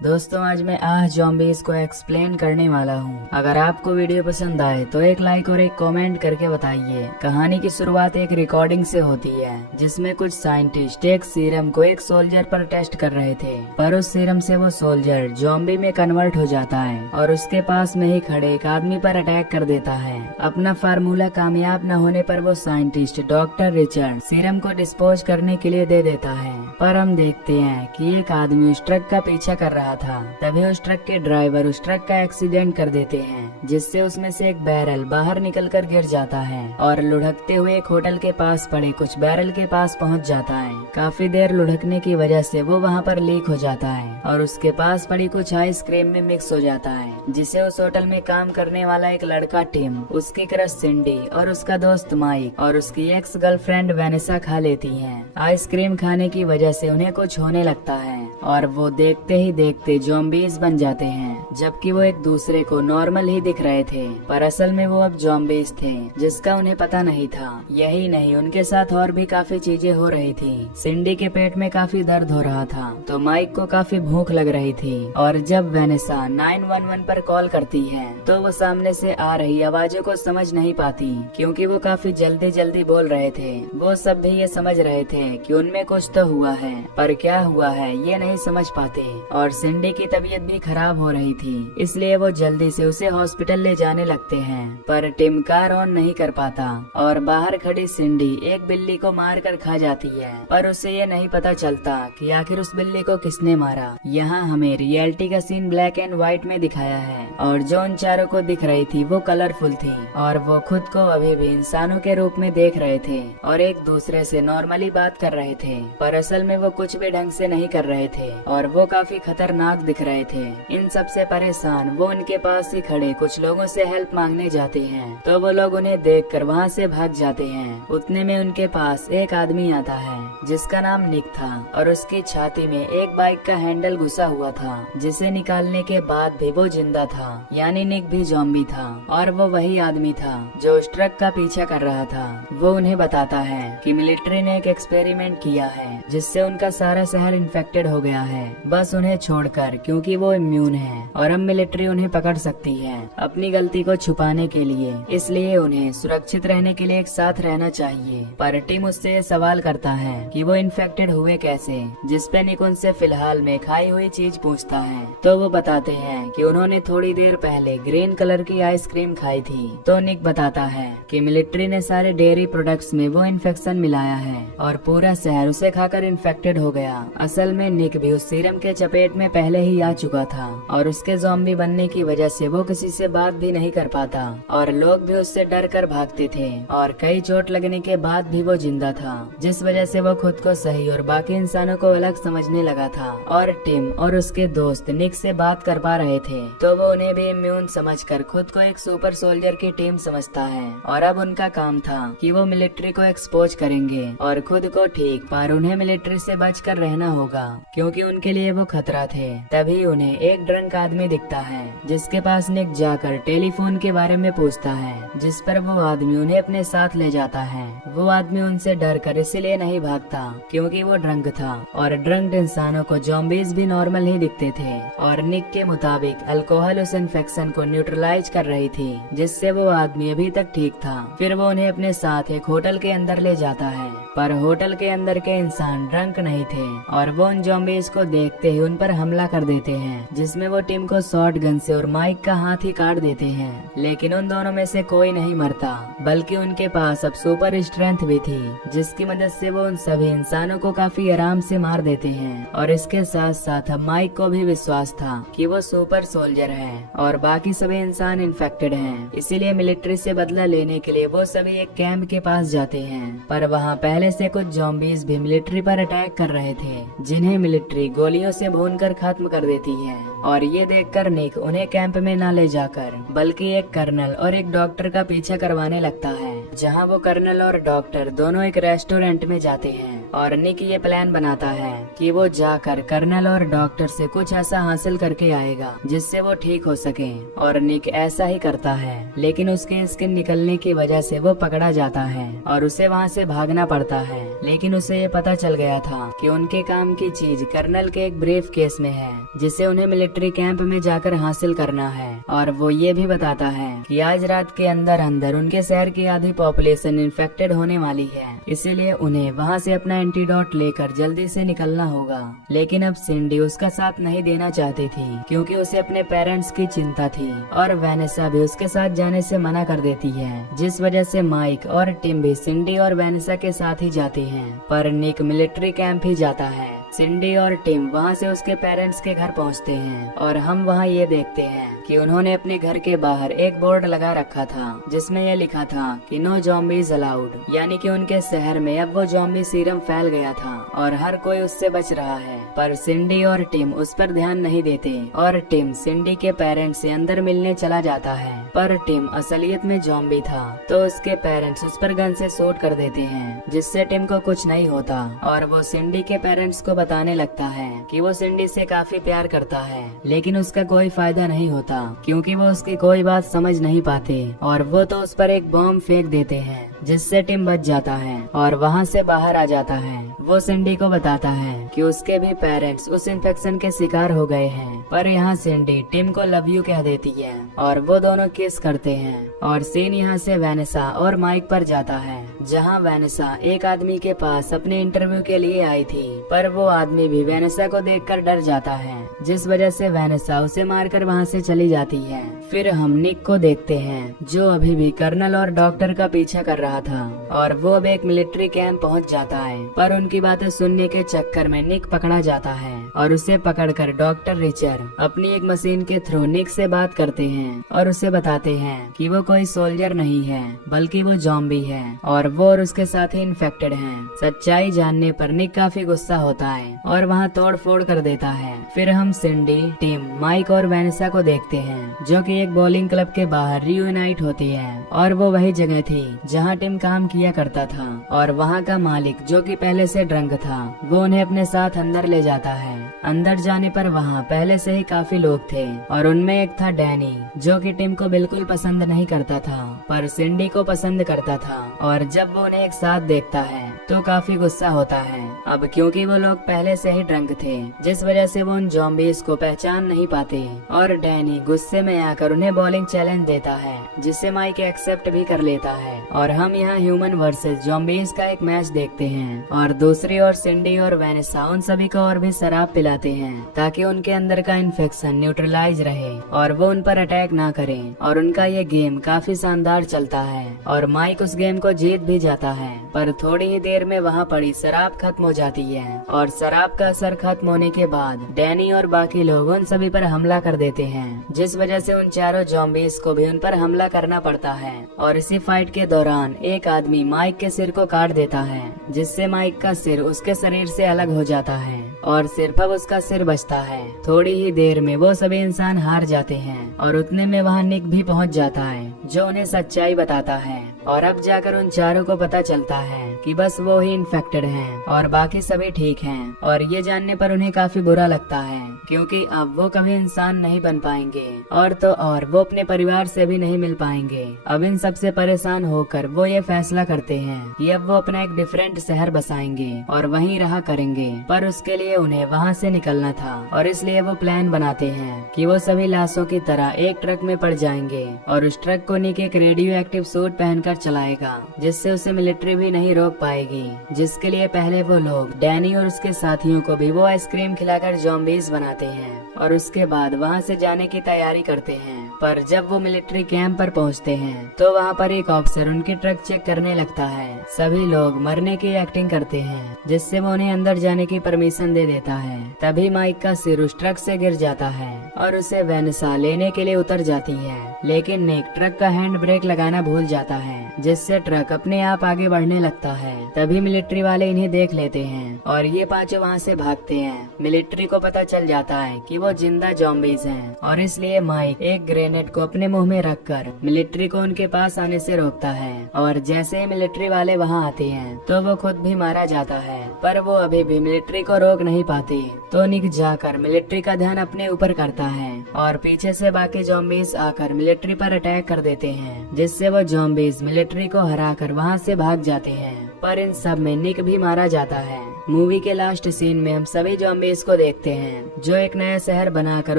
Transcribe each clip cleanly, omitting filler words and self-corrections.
दोस्तों आज मैं ज़ॉम्बीज़ को एक्सप्लेन करने वाला हूँ। अगर आपको वीडियो पसंद आए तो एक लाइक और एक कमेंट करके बताइए। कहानी की शुरुआत एक रिकॉर्डिंग से होती है जिसमें कुछ साइंटिस्ट एक सीरम को एक सोल्जर पर टेस्ट कर रहे थे, पर उस सीरम से वो सोल्जर ज़ॉम्बी में कन्वर्ट हो जाता है और उसके पास में ही खड़े एक आदमी पर अटैक कर देता है। अपना फार्मूला कामयाब न होने पर वो साइंटिस्ट डॉक्टर रिचर्ड सीरम को डिस्पोज करने के लिए दे देता है, पर हम देखते हैं कि एक आदमी उस ट्रक का पीछा कर रहा था। तभी उस ट्रक के ड्राइवर उस ट्रक का एक्सीडेंट कर देते हैं जिससे उसमें से एक बैरल बाहर निकलकर गिर जाता है और लुढ़कते हुए एक होटल के पास पड़े कुछ बैरल के पास पहुंच जाता है। काफी देर लुढ़कने की वजह से वो वहां पर लीक हो जाता है और उसके पास पड़ी कुछ आइसक्रीम में मिक्स हो जाता है, जिसे उस होटल में काम करने वाला एक लड़का टिम, उसकी क्रश सिंडी और उसका दोस्त माइक और उसकी एक्स गर्लफ्रेंड वेनेसा खा लेती हैं। आइसक्रीम खाने की वजह से उन्हें कुछ होने लगता है और वो देखते ही देखते ज़ॉम्बीज़ बन जाते हैं, जबकि वो एक दूसरे को नॉर्मल ही दिख रहे थे, पर असल में वो अब ज़ॉम्बीज़ थे जिसका उन्हें पता नहीं था। यही नहीं, उनके साथ और भी काफी चीजें हो रही थी। सिंडी के पेट में काफी दर्द हो रहा था तो माइक को काफी भूख लग रही थी और जब वेनेसा 911 पर कॉल करती है तो वो सामने से आ रही आवाजों को समझ नहीं पाती क्योंकि वो काफी जल्दी जल्दी बोल रहे थे। वो सब भी ये समझ रहे थे कि उनमें कुछ तो हुआ है, पर क्या हुआ है ये नहीं समझ पाते और सिंडी की तबीयत भी खराब हो रही थी, इसलिए वो जल्दी से उसे हॉस्पिटल ले जाने लगते हैं। पर टिम कार ऑन नहीं कर पाता और बाहर खड़ी सिंडी एक बिल्ली को मार कर खा जाती है, पर उसे ये नहीं पता चलता कि आखिर उस बिल्ली को किसने मारा। यहाँ हमें रियलिटी का सीन ब्लैक एंड व्हाइट में दिखाया है और जो उन चारों को दिख रही थी वो कलरफुल थी और वो खुद को अभी भी इंसानों के रूप में देख रहे थे और एक दूसरे से नॉर्मली बात कर रहे थे, पर असल में वो कुछ भी ढंग से नहीं कर रहे थे और वो काफी खतरनाक दिख रहे थे। इन सबसे परेशान वो उनके पास ही खड़े कुछ लोगों से हेल्प मांगने जाते हैं तो वो लोग उन्हें देखकर वहाँ से भाग जाते हैं। उतने में उनके पास एक आदमी आता है जिसका नाम निक था और उसकी छाती में एक बाइक का हैंडल घुसा हुआ था, जिसे निकालने के बाद भी वो जिंदा था, यानी निक भी ज़ॉम्बी था और वो वही आदमी था जो उस ट्रक का पीछा कर रहा था। वो उन्हें बताता है कि मिलिट्री ने एक एक्सपेरिमेंट किया है जिससे उनका सारा शहर इन्फेक्टेड हो गया है, बस उन्हें छोड़कर, क्योंकि वो इम्यून है और अब मिलिट्री उन्हें पकड़ सकती है अपनी गलती को छुपाने के लिए, इसलिए उन्हें सुरक्षित रहने के लिए एक साथ रहना चाहिए। पर टिम उससे ये सवाल करता है कि वो इन्फेक्टेड हुए कैसे, जिसपे निक उनसे फिलहाल में खाई हुई चीज पूछता है तो वो बताते हैं कि उन्होंने थोड़ी देर पहले ग्रीन कलर की आइसक्रीम खाई थी। तो निक बताता है कि मिलिट्री ने सारे डेयरी प्रोडक्ट्स में वो इन्फेक्शन मिलाया है और पूरा शहर उसे खाकर इन्फेक्टेड हो गया। असल में निक भी उस सीरम के चपेट में पहले ही आ चुका था और उसके ज़ॉम्बी बनने की वजह से वो किसी से बात भी नहीं कर पाता और लोग भी उससे डर कर भागते थे और कई चोट लगने के बाद भी वो जिंदा था, जिस वजह से वो खुद को सही और बाकी इंसानों को अलग समझने लगा था। और टिम और उसके दोस्त निक से बात कर पा रहे थे तो वो उन्हें भी इम्यून समझकर खुद को एक सुपर सोल्जर की टीम समझता है और अब उनका काम था कि वो मिलिट्री को एक्सपोज करेंगे और खुद को ठीक, पर उन्हें मिलिट्री से बचकर रहना होगा क्योंकि उनके लिए वो खतरा थे। तभी उन्हें एक ड्रंक आदमी दिखता है जिसके पास निक जाकर टेलीफोन के बारे में पूछता है, जिस पर वो आदमी उन्हें अपने साथ ले जाता है। वो आदमी उनसे डर कर इसलिए नहीं भागता क्योंकि वो ड्रंक था और ड्रंक इंसानों को ज़ॉम्बीज़ भी नॉर्मल ही दिखते थे और निक के मुताबिक अल्कोहल उस इन्फेक्शन को न्यूट्रलाइज कर रही थी, जिससे वो आदमी अभी तक ठीक था। फिर वो उन्हें अपने साथ एक होटल के अंदर ले जाता है, पर होटल के अंदर के इंसान ड्रंक नहीं थे और वो उन ज़ॉम्बीज़ को देखते ही उन पर हमला कर देते हैं, जिसमें वो टिम को शॉट गन से और माइक का हाथ ही काट देते हैं। लेकिन उन दोनों में से कोई नहीं मरता, बल्कि उनके पास अब सुपर स्ट्रेंथ भी थी, जिसकी मदद से वो उन सभी इंसानों को काफी आराम से मार देते हैं। और इसके साथ साथ अब माइक को भी विश्वास था कि वो सुपर सोल्जर है और बाकी सभी इंसान इन्फेक्टेड हैं, इसीलिए मिलिट्री से बदला लेने के लिए वो सभी एक कैंप के पास जाते हैं। पर वहाँ पहले से कुछ ज़ॉम्बीज़ भी मिलिट्री पर अटैक कर रहे थे, जिन्हें मिलिट्री गोलियों से भूनकर खत्म कर देती है। और ये देखकर निक उन्हें कैंप में न ले जाकर बल्कि एक कर्नल और एक डॉक्टर का पीछा करवाने लगता है, जहाँ वो कर्नल और डॉक्टर दोनों एक रेस्टोरेंट में जाते हैं और निक ये प्लान बनाता है कि वो जाकर कर्नल और डॉक्टर से कुछ ऐसा हासिल करके आएगा जिससे वो ठीक हो सके। और निक ऐसा ही करता है, लेकिन उसके स्किन निकलने की वजह से वो पकड़ा जाता है और उसे वहाँ से भागना पड़ता है। लेकिन उसे ये पता चल गया था कि उनके काम की चीज कर्नल के एक ब्रीफ केस में है जिसे उन्हें मिलिट्री कैंप में जाकर हासिल करना है। और वो ये भी बताता है कि आज रात के अंदर अंदर उनके शहर की आधी पॉपुलेशन इन्फेक्टेड होने वाली है, इसीलिए उन्हें वहाँ से अपना एंटीडोट लेकर जल्दी से निकलना होगा। लेकिन अब सिंडी उसका साथ नहीं देना चाहती थी क्योंकि उसे अपने पेरेंट्स की चिंता थी और वेनेसा भी उसके साथ जाने से मना कर देती है, जिस वजह से माइक और टिम भी सिंडी और वेनेसा के साथ ही जाते हैं। पर निक मिलिट्री कैंप ही जाता है। सिंडी और टिम वहाँ से उसके पेरेंट्स के घर पहुँचते हैं और हम वहाँ ये देखते हैं कि उन्होंने अपने घर के बाहर एक बोर्ड लगा रखा था जिसमें यह लिखा था कि नो ज़ॉम्बीज़ अलाउड, यानी कि उनके शहर में अब वो ज़ॉम्बी सीरम फैल गया था और हर कोई उससे बच रहा है। पर सिंडी और टिम उस पर ध्यान नहीं देते और टिम सिंडी के पेरेंट्स से अंदर मिलने चला जाता है। पर टिम असलियत में ज़ॉम्बी था तो उसके पेरेंट्स उस पर गन से शूट कर देते हैं, जिससे टिम को कुछ नहीं होता और वो सिंडी के पेरेंट्स को बताने लगता है कि वो सिंडी से काफी प्यार करता है। लेकिन उसका कोई फायदा नहीं होता क्योंकि वो उसकी कोई बात समझ नहीं पाते और वो तो उस पर एक बॉम्ब फेंक देते हैं, जिससे टिम बच जाता है और वहाँ से बाहर आ जाता है। वो सिंडी को बताता है कि उसके भी पेरेंट्स उस इन्फेक्शन के शिकार हो गए हैं। पर यहाँ सिंडी टिम को लव यू कह देती है और वो दोनों किस करते हैं। और सीन यहाँ से वेनेसा और माइक पर जाता है, जहाँ वेनेसा एक आदमी के पास अपने इंटरव्यू के लिए आई थी, पर वो आदमी भी वेनेसा को देखकर डर जाता है, जिस वजह से वेनेसा उसे मारकर वहाँ से चली जाती है। फिर हम निक को देखते हैं जो अभी भी कर्नल और डॉक्टर का पीछा कर रहा था और वो अब एक मिलिट्री कैंप पहुँच जाता है। पर उनकी बातें सुनने के चक्कर में निक पकड़ा जाता है और उसे पकड़कर डॉक्टर रिचर अपनी एक मशीन के थ्रू निक से बात करते हैं और उसे बताते हैं कि वो कोई सोल्जर नहीं है बल्कि वो ज़ॉम्बी है और वो और उसके साथी इन्फेक्टेड हैं। सच्चाई जानने पर निक काफी गुस्सा होता है और वहाँ तोड़ फोड़ कर देता है। फिर हम सिंडी, टिम, माइक और वेनेसा को देखते हैं जो कि एक बॉलिंग क्लब के बाहर रियूनाइट होती है और वो वही जगह थी जहाँ टिम काम किया करता था। और वहाँ का मालिक जो कि पहले से ड्रंक था वो उन्हें अपने साथ अंदर ले जाता है। अंदर जाने पर वहाँ पहले से ही काफी लोग थे और उनमें एक था डैनी जो कि टिम को बिल्कुल पसंद नहीं करता था पर सिंडी को पसंद करता था। और जब वो उन्हें एक साथ देखता है तो काफी गुस्सा होता है, अब क्योंकि वो लोग पहले से ही ड्रंक थे, जिस वजह से वो उन ज़ॉम्बीज़ को पहचान नहीं पाते। और डैनी गुस्से में आकर उन्हें बॉलिंग चैलेंज देता है, जिससे माइक एक्सेप्ट भी कर लेता है। और हम यहाँ ह्यूमन वर्सेस ज़ॉम्बीज़ का एक मैच देखते हैं और दूसरी ओर सिंडी और वेनेसा उन सभी को और भी शराब पिलाते हैं ताकि उनके अंदर का इन्फेक्शन न्यूट्रलाइज रहे और वो उन पर अटैक ना करें। और उनका ये गेम काफी शानदार चलता है और माइक उस गेम को जीत भी जाता है। पर थोड़ी ही देर में वहाँ पड़ी शराब खत्म हो जाती है और शराब का असर खत्म होने के बाद डैनी और बाकी लोग उन सभी पर हमला कर देते हैं, जिस वजह से उन चारों ज़ॉम्बीज़ को भी उन पर हमला करना पड़ता है। और इसी फाइट के दौरान एक आदमी माइक के सिर को काट देता है, जिससे माइक का सिर उसके शरीर से अलग हो जाता है और सिर्फ अब उसका सिर बचता है। थोड़ी ही देर में वो सभी इंसान हार जाते हैं और उतने में वहाँ निक भी पहुँच जाता है जो उन्हें सच्चाई बताता है। और अब जाकर उन चारों को पता चलता है कि बस वो ही इन्फेक्टेड हैं और बाकी सभी ठीक हैं। और ये जानने पर उन्हें काफी बुरा लगता है क्योंकि अब वो कभी इंसान नहीं बन पाएंगे और तो और वो अपने परिवार से भी नहीं मिल पाएंगे। अब इन सब से परेशान होकर वो ये फैसला करते हैं कि अब वो अपना एक डिफरेंट शहर बसाएंगे और वहीं रहा करेंगे। पर उसके लिए उन्हें वहाँ से निकलना था और इसलिए वो प्लान बनाते हैं कि वो सभी लाशों की तरह एक ट्रक में पड़ जाएंगे और उस ट्रक को निक एक रेडियो एक्टिव सूट पहनकर चलाएगा, जिससे उसे मिलिट्री भी नहीं रोक पाएगी। जिसके लिए पहले वो लोग डैनी और उसके साथियों को भी वो आइसक्रीम खिलाकर ज़ॉम्बीज़ बनाते हैं और उसके बाद वहाँ से जाने की तैयारी करते हैं। पर जब वो मिलिट्री कैंप पर पहुँचते हैं तो वहाँ पर एक ऑफिसर उनकी ट्रक चेक करने लगता है। सभी लोग मरने की एक्टिंग करते हैं, जिससे वो उन्हें अंदर जाने की परमिशन दे दे देता है। तभी माइक का सिर उस ट्रक से गिर जाता है और उसे वेनेसा लेने के लिए उतर जाती है, लेकिन निक ट्रक का हैंड ब्रेक लगाना भूल जाता है, जिससे ट्रक अपने आप आगे बढ़ने लगता है। तभी मिलिट्री वाले इन्हें देख लेते हैं और ये पांचों वहाँ से भागते हैं। मिलिट्री को पता चल जाता है कि वो जिंदा ज़ॉम्बीज़ हैं और इसलिए माइक एक ग्रेनेड को अपने मुंह में रखकर मिलिट्री को उनके पास आने से रोकता है। और जैसे ही मिलिट्री वाले वहाँ आते हैं तो वो खुद भी मारा जाता है, पर वो अभी भी मिलिट्री को रोक नहीं पाती। तो निक जाकर मिलिट्री का ध्यान अपने ऊपर करता है और पीछे से बाकी ज़ॉम्बीज़ आकर मिलिट्री पर अटैक कर देते हैं, जिससे वो ज़ॉम्बीज़ मिलिट्री को हराकर वहाँ से भाग जाते हैं। पर इन सब में निक भी मारा जाता है। मूवी के लास्ट सीन में हम सभी ज़ॉम्बीज़ को देखते हैं जो एक नया शहर बनाकर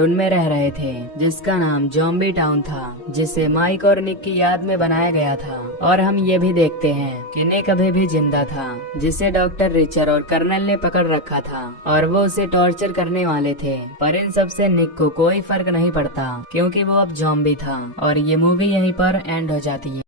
उनमें रह रहे थे, जिसका नाम ज़ॉम्बी टाउन था, जिसे माइक और निक की याद में बनाया गया था। और हम ये भी देखते हैं कि निक अभी भी जिंदा था, जिसे डॉक्टर रिचर और कर्नल ने पकड़ रखा था और वो उसे टॉर्चर करने वाले थे। पर इन सब से निक को कोई फर्क नहीं पड़ता, क्योंकि वो अब ज़ॉम्बी था। और ये मूवी यहीं पर एंड हो जाती है।